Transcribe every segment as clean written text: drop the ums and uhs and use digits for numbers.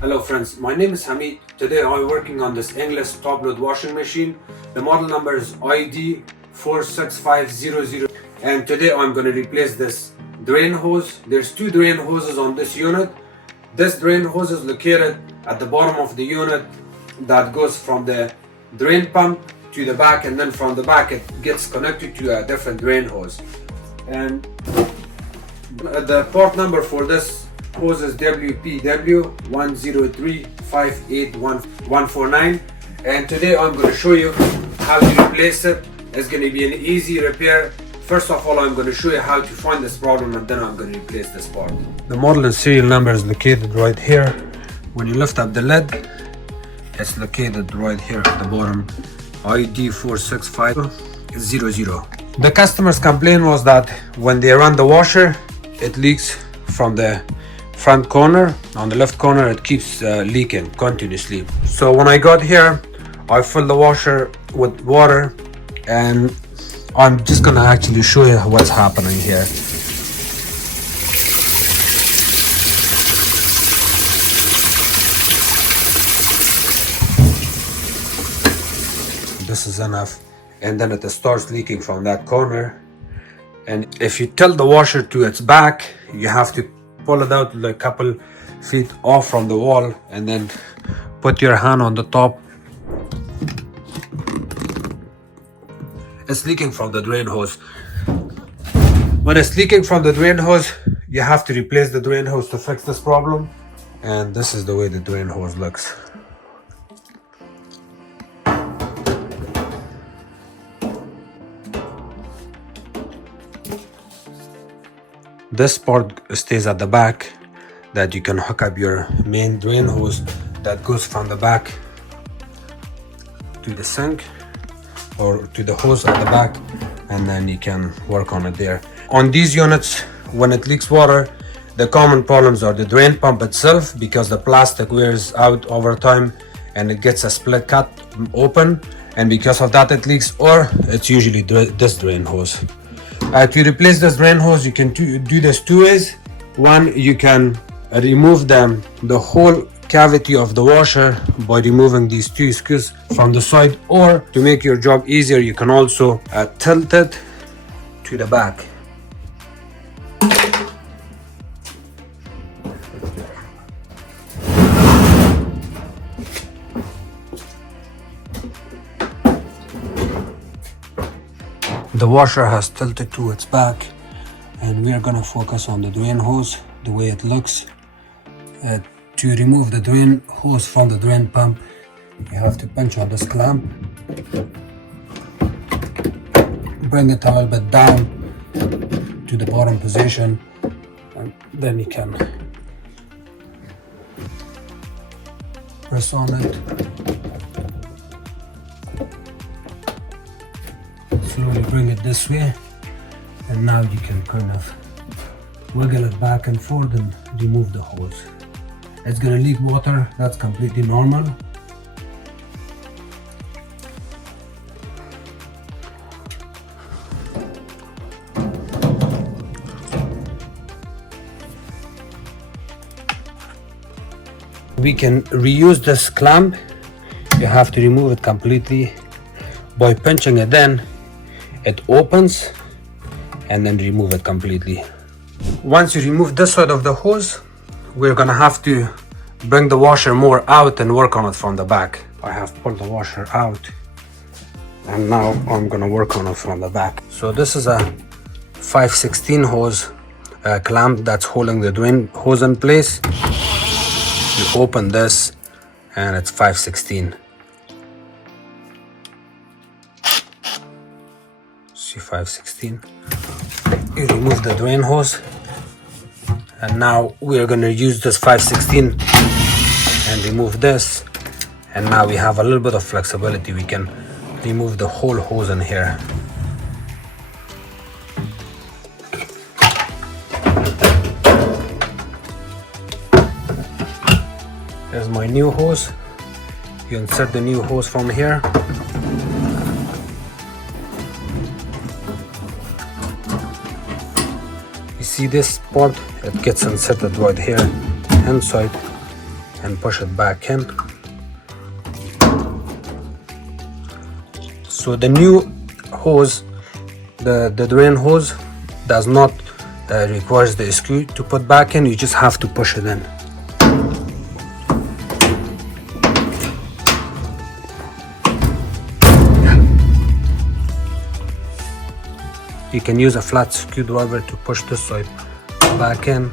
Hello friends, my name is Hameed. Today I'm working on this Inglis top load washing machine. The model number is ID 46500 and today I'm going to replace this drain hose. There's two drain hoses on this unit. This drain hose is located at the bottom of the unit that goes from the drain pump to the back, and then from the back it gets connected to a different drain hose. And the port number for this hose is WPW10358149, and today I'm going to show you how to replace it. It's going to be an easy repair. First of all, I'm going to show you how to find this problem, and then I'm going to replace this part. The model and serial number is located right here. When you lift up the lid, it's located right here at the bottom, ID 46500. The customer's complaint was that when they run the washer, it leaks from the front corner. On the left corner it keeps leaking continuously. So when I got here, I filled the washer with water, and I'm just gonna actually show you what's happening here. This is enough, and then it starts leaking from that corner. And if you tilt the washer to its back, you have to pull it out like a couple feet off from the wall, and then put your hand on the top. It's leaking from the drain hose. When it's leaking from the drain hose, you have to replace the drain hose to fix this problem. And this is the way the drain hose looks. This part stays at the back, that you can hook up your main drain hose that goes from the back to the sink or to the hose at the back, and then you can work on it there. On these units, when it leaks water, the common problems are the drain pump itself, because the plastic wears out over time and it gets a split cut open, and because of that it leaks, or it's usually this drain hose. To replace this drain hose, you can do this two ways. One, you can remove the whole cavity of the washer by removing these two screws from the side, or to make your job easier, you can also tilt it to the back. The washer has tilted to its back, and we are going to focus on the drain hose, the way it looks. To remove the drain hose from the drain pump, you have to punch on this clamp, bring it a little bit down to the bottom position, and then you can press on it. Slowly bring it this way, and now you can kind of wiggle it back and forth and remove the hose. It's gonna leak water, that's completely normal. We can reuse this clamp. You have to remove it completely by pinching it in. It opens, and then remove it completely. Once you remove this side of the hose, we're gonna have to bring the washer more out and work on it from the back. I have pulled the washer out, and now I'm gonna work on it from the back. So this is a 5/16 hose clamp that's holding the drain hose in place. You open this, and it's 5/16. See, 5/16. You remove the drain hose, and now we are going to use this 5/16 and remove this, and now we have a little bit of flexibility. We can remove the whole hose in here. There's my new hose. You insert the new hose from here. You see this part? It gets inserted right here inside, and push it back in. So the new hose, the drain hose, does not requires the screw to put back in. You just have to push it in. You can use a flat screwdriver to push this side back in.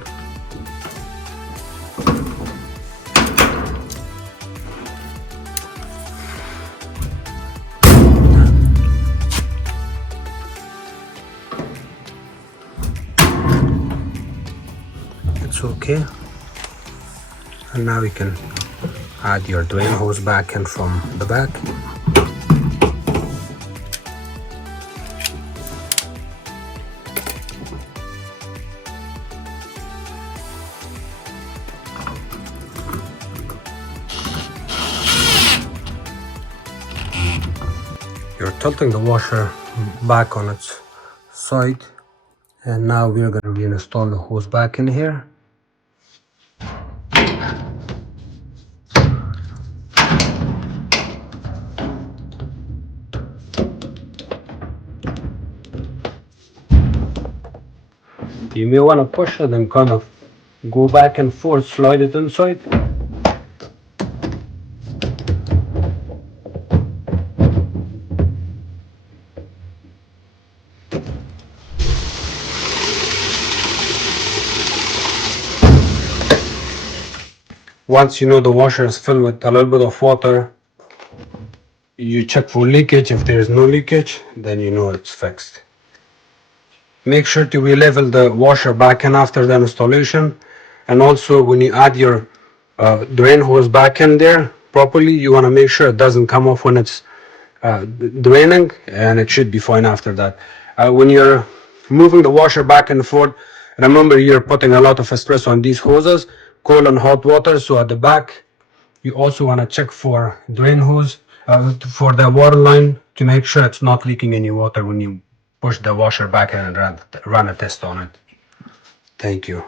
It's okay. And now you can add your drain hose back in from the back. You're tilting the washer back on its side, and now we're going to reinstall the hose back in here. You may want to push it and kind of go back and forth, slide it inside. Once you know the washer is filled with a little bit of water, you check for leakage. If there is no leakage, then you know it's fixed. Make sure to re-level the washer back in after the installation, and also when you add your drain hose back in there properly, you want to make sure it doesn't come off when it's draining, and it should be fine after that. When you're moving the washer back and forth, remember you're putting a lot of stress on these hoses, cold and hot water. So at the back, you also want to check for drain hose, for the water line, to make sure it's not leaking any water when you push the washer back in and run a test on it. Thank you.